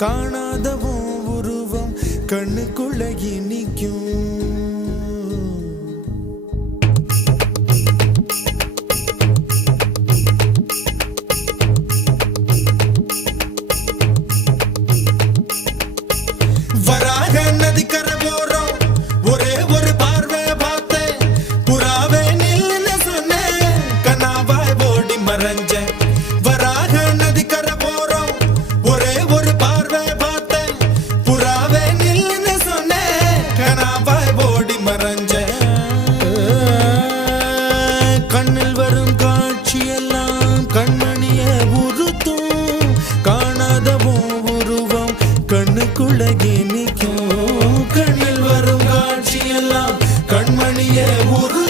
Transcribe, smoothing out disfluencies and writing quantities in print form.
காணாதவோ உருவம் கண்ணுக்குள்ள இனிக்கும். வராக நதிக்கரை போறோம் ஒரே ஒரு பார்வை பார்த்தேன் புறாவே நில்லுன்னு சொன்னேன் கனாவாய் ஓடி மறைஞ்சேன். வராக நதிக்கரை போறோம் ஒரே ஒரு பார்வை பார்த்தேன் புறாவே நில்லுன்னு சொன்னேன் கனாவாய் ஓடி மறைஞ்சேன். கண்ணில் வரும் காட்சியெல்லாம் கண்மணிய உறுத்தும் காணாதவோ உருவம் கண்ணுக்குள்ள இனிக்கும். கண்ணில் வரும் காட்சியெல்லாம் கண்மணிய உரு